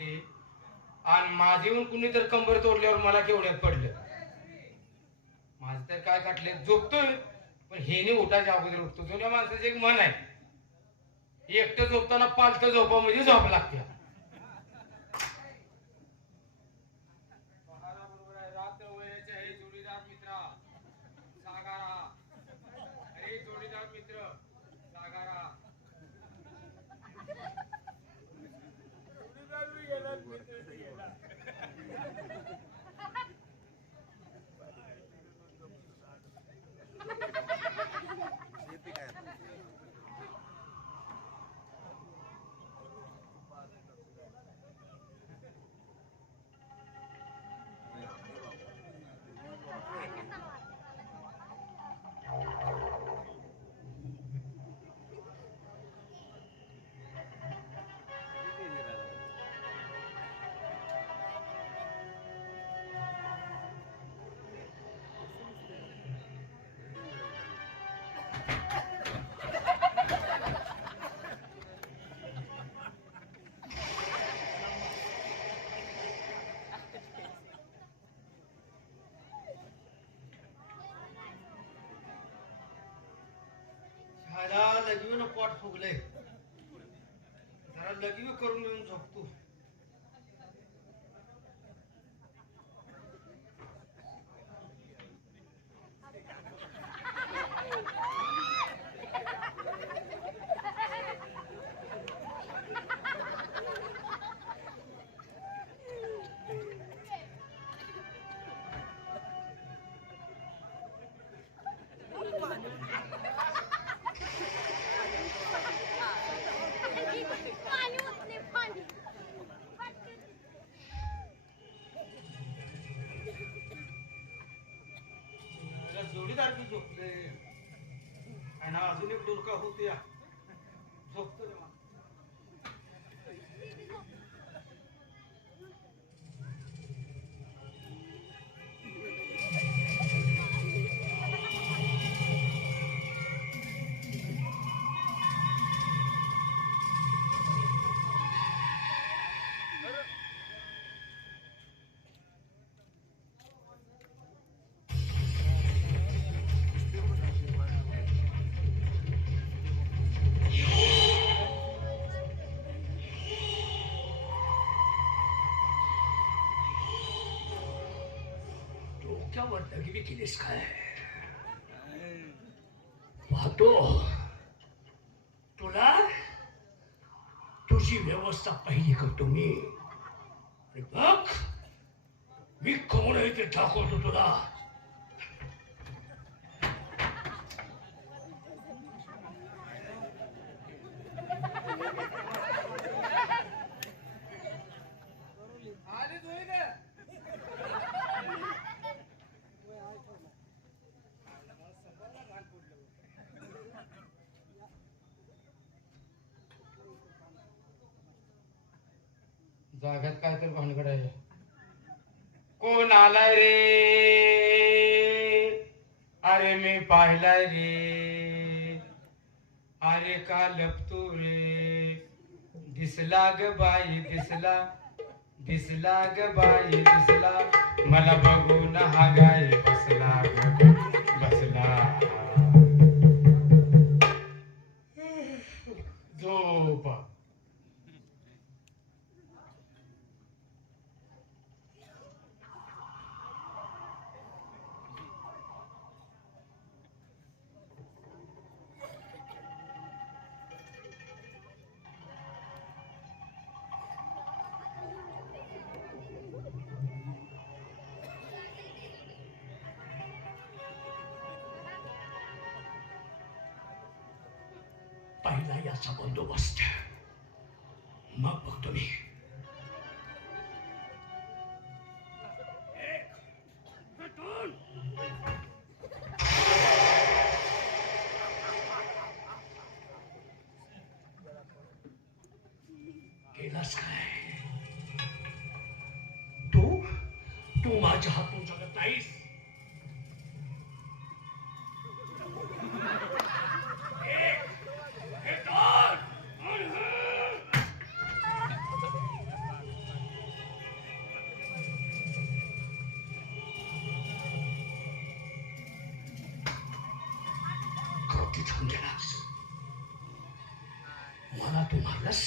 होते आणि माझे येऊन कुणी तर कंबर तोडल्यावर मला केवढ्यात पडलं. माझं तर काय काटले झोपतोय पण हेने उठायच्या अगोदर उठतो. जुन्या माणसाचं एक मन आहे, एकटं झोपताना पालतं झोपा म्हणजे झोप लागते. लगीन पोट फुगले, जरा लगीन करून घेऊन झोपतो. जोडीदार की झोपले आणि अजून एक डोरका होते झोपतो. डोक्यावर दगडी केलीस काय? पाहतो तुला तुझी व्यवस्था पहिली करतो मी. बघ मी कोण आहे ते दाखवतो तुला. जाग्यात काय तर भानगड आहे. कोण आलाय रे? अरे मी पाहिलाय रे. अरे का लपतो रे? दिसला ग बाई दिसला, दिसला ग बाई दिसला, मला बघून हा गाय बसला बसला. झोपा. पहिला याचा बंदोबस्त, मग बघतो मी. केलास काय? तू माझ्या हातून जगत नाहीस. मला तू मारलंस,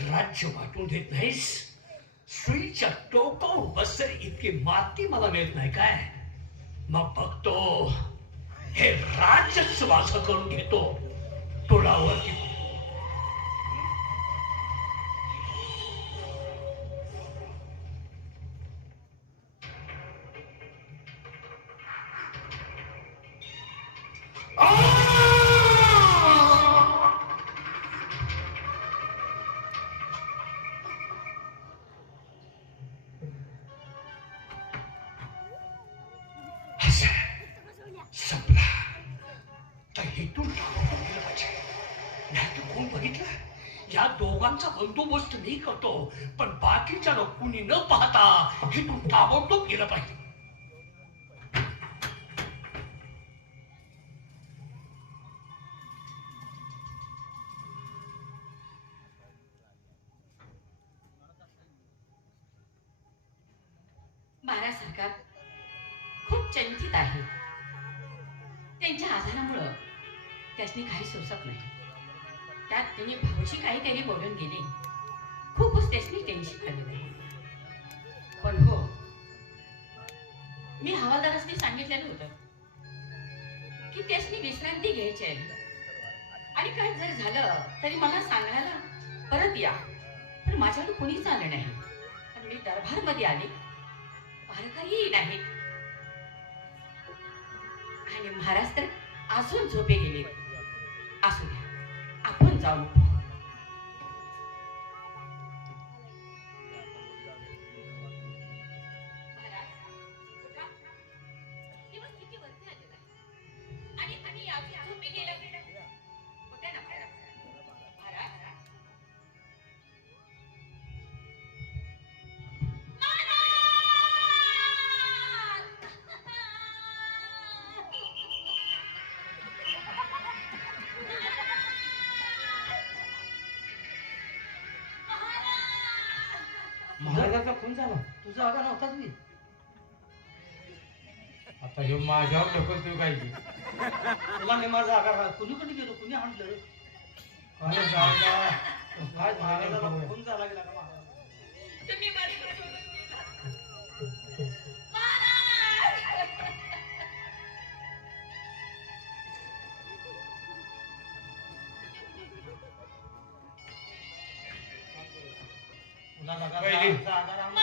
राज्य वाटून देत नाहीस, सुईच्या टोकावर बसर इतकी माती मला मिळत नाही काय? मग बघतो हे राज्यच माझं करून घेतो, तोडावरती. संपला तर हेतून गेलं पाहिजे. नाही तर कोण बघितलं, या दोघांचा बंदोबस्त मी करतो, पण बाकीच्या कुणी न पाहता हेतून ताबडतोब गेलं पाहिजे. महाराज सरकार खूप चिंतित आहे. त्यांच्या आजारामुळं त्यासनी काही सुचत नाही. त्यात त्यांनी भाऊजी काहीतरी बोलून गेले. खूपच त्यासनी टेन्शन आलेलं आहे. पण हो, मी हवालदारासनी सांगितलेलं होतं की त्यासनी विश्रांती घ्यायची आहे आणि काय जर झालं तरी मला सांगायला परत या. पण माझ्याकडे कुणीच आलं नाही. पण मी दरबारमध्ये आले, काही नाही. आणि महाराज तर अजून झोपे गेले. असू द्या, आपण जाऊ. महाराजाचा खून झाला. तुझा आगा नव्हताच मी. आता हे माझ्यावर ढकलतोय काय की? तुला नाही माझा आगा कुणीकडे गेलो, कुणी हाणलं रे? अरे जाऊया. काय झालं महाराजाला नाही खून झाला गेला का महाराज? तुला लगा पहिली. जागा राहून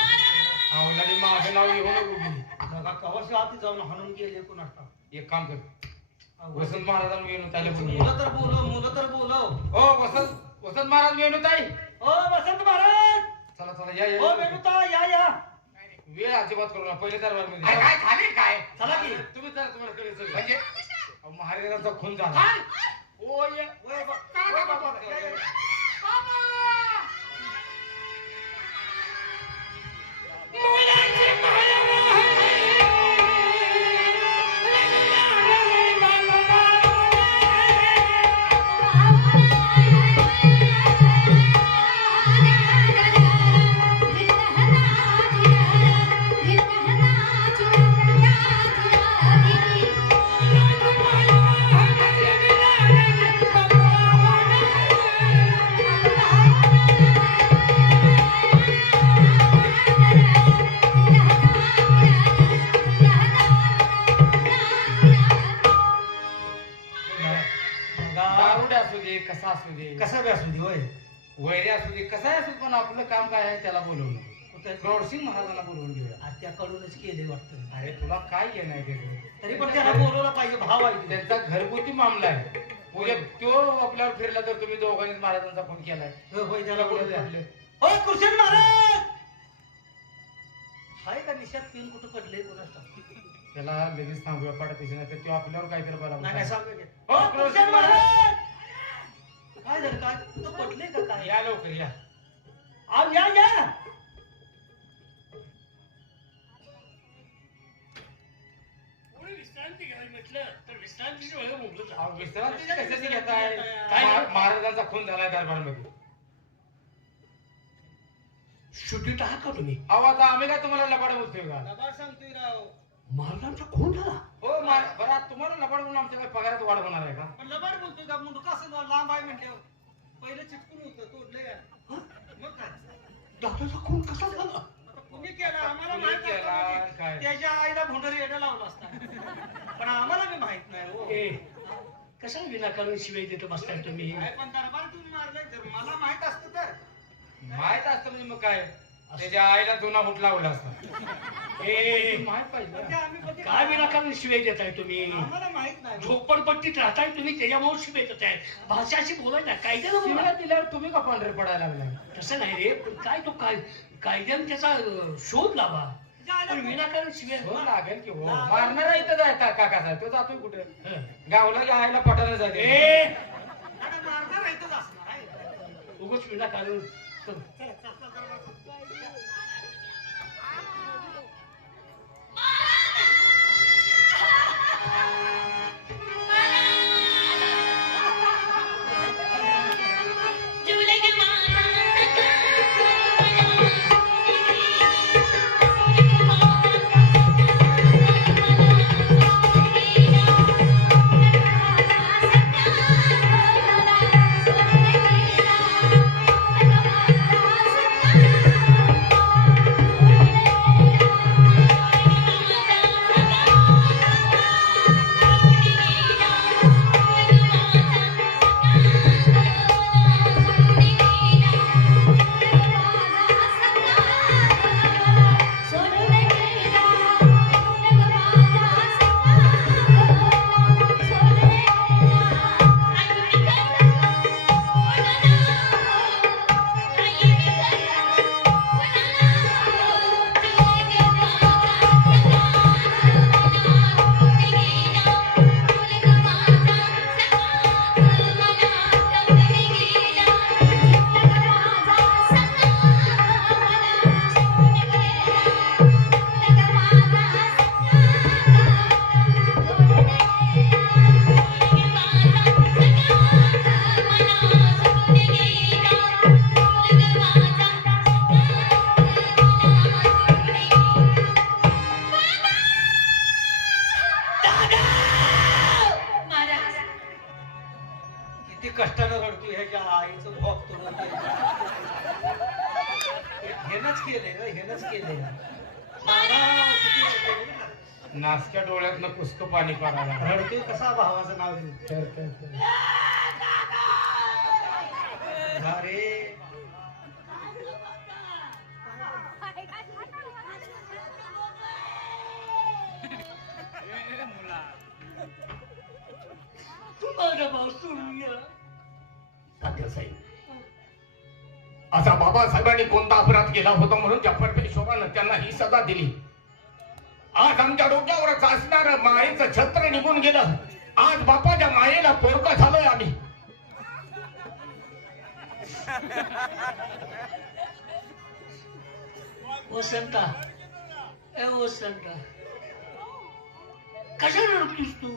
आवलाने माझं नाव घेऊ नको की. लगा कवरच्या आती जाऊन हाणून गेले कुणास. एक काम कर, वसंत महाराजांना वेणू ताईला बोलून घे. मुलं तर बोलव, मुलं तर बोलव. ओ वसंत महाराज वेणू ताई, ओ वसंत महाराज, चला चला या ओ या. वेणुता, या या. वेळ अजिबात करू नका. पहिले दरबारमध्ये काय काय झाले काय? चला की. तुम्ही चला, तुम्हाला कळेल म्हणजे अहो, महाराजांचा खून झाला. काय? ओ ये ओय बा- काय ओय बाबा? बाबा, या, या. दारुडे असू दे, कसा असू दे, कसा बी असू दे होय. वैरी असू दे, कसा असू दे, पण आपलं काम काय आहे त्याला बोलवणं. क्रौडसिंग महाराजांना बोलवून घेऊया. आत्याकडूनच केले वाटतं. अरे तुला काय येणार आहे त्याचं? तरी पण त्याला बोलवलं पाहिजे, भाव आहे तो. त्यांचा घरगुती मामला आहे. उद्या तो आपल्यावर फिरला तर तुम्ही दोघांनी महाराजांचा फोन केलाय. होय, होय, त्याला बोलवलं. पडले. होय कृष्ण महाराज, हाय का निशात पिन कुठं पडले कोणास ठाऊक. त्याला लगेच सांगूया पाठवते नाही तर तो आपल्यावर काहीतरी नाही काय बरा. सांगू की. हो, हो, कृष्ण कृष्ण महाराज, काय झालं, काय कुठं पडले का काय? या लवकर या. आव, या या. कोणी विश्रांती घ्यावी म्हटलं तर विश्रांतीची वेळ बोलत अहो, विश्रांती कशाची घेताय? काय? महाराजांचा खून झालाय दरबारमध्ये. शुद्धीत आहात का तुम्ही? अहो आता आम्ही काय तुम्हाला लबाड बोलतोय का? लबाड सांगतोय राव. महाराजांचा खून झाला. हो बरं आता तुम्हाला लबाड म्हणून आमच्या काय पगारात वाढ होणार आहे का? पण लबाड बोलतोय का? मुंडका असं लांब आहे म्हणल्यावर. पहिले दादाचा खून कसा झाला? तुम्ही केला आम्हाला तुम्ही माहित केला, आहे. काय? त्याच्या आईला भोंडरी येणं लावलं असता पण आम्हाला बी माहित नाही हो. ए कशाला विनाकारण शिवाय देतो बसताय तुम्ही? काय पण दरबारातून मारलंय जर मला माहित असतं तर माहित असतं म्हणजे मग काय त्याच्या आईला जुना हुट लावला असता. ए माहित पाहिजे म्हणजे आम्ही कधी काय विनाकारण शिवाय देताय तुम्ही? आम्हाला माहित नाही हो. झोपडपट्टीत राहताय तुम्ही त्याच्यामुळे शिवाय देताय. भाषाशी बोलायला कायद्याला बोला. शिव्या दिल्यावर तुम्ही का पांढरे पडायला लागला? तसं नाही रे पण काय तो कायद्याने त्याचा शोध लावा. त्याच्या आईला पण विनाकारण शिवाय हो लागेल की हो मारणारा इथं जायचा काका साहेब तो जातोय कुठे हं. गावला जायला पटायला जाते. ए आता मारणार आहे इथंच असणार आहे. उगाच विनाकारण चला, चला, चला, दरबारात. महाराज किती कष्टानं रडतो ह्याच्या आईचं भोगतो हेनच केलंय रे, हेनच केलंय. दादा किती रडतोय बघ ना. नासक्या डोळ्यातनं पुसकं पाणी पडायला रडतोय कसा भावाचं नाव घेऊन. अरे माझा भाऊ सोडून गेला. तात्यासाहेब असा बाबासाहेबांनी कोणता अपराध केला होता म्हणून जफर पेशवानं त्यांना ही सजा दिली. आज आमच्या डोक्यावरच असणार मायेचं छत्र निघून गेलं. आज बापाच्या मायेला पोरका झालोय आम्ही. वसंता ए वसंता कशाला रडतोस तू?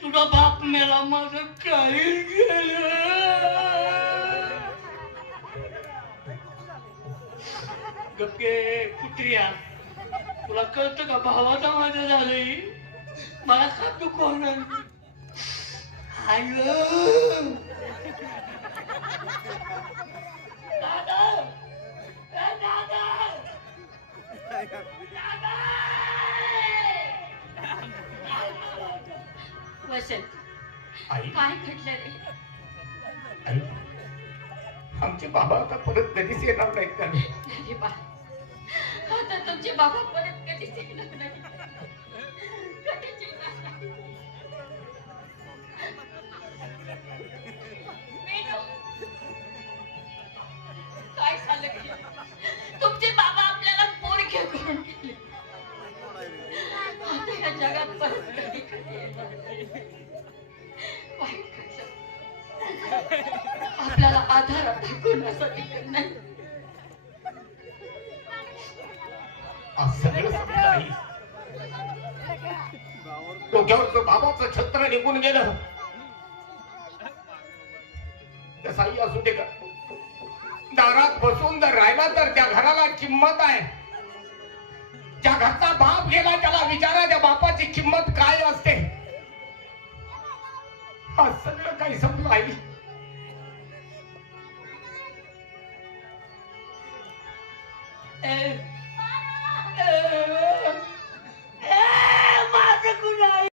तुझा बाप मेला माझं काही गेलं. गप्पे कुत्रिया तुला कळतं का भावाचा माझं झालंय. मला का तू कोण दादा ए दादा वसंत आई काय घडलं रे? आई, आमचे बाबा आता परत कधीच येणार नाहीत का? अरे बा आता तुमचे बाबा परत कधीच येणार नाही. कधीच येणार नाही. मेलो. काय झालं की? तुमचे बाबा आपल्याला पोरखे करून गेले. आता या जगात परत कधी येणार नाही. वाईट कसं? आपल्याला आधार दाखवण्यासाठी नाही. आज सगळं संपलं आई. डोक्यावरचं बाबाचं छत्र निघून गेलं. तसाही असू दे का? दारात बसून जर राहिला तर त्या घराला किंमत आहे. ज्या घरचा बाप गेला त्याला विचारा त्या बापाची किंमत काय असते. आज सगळं काही संपलं आई. अ,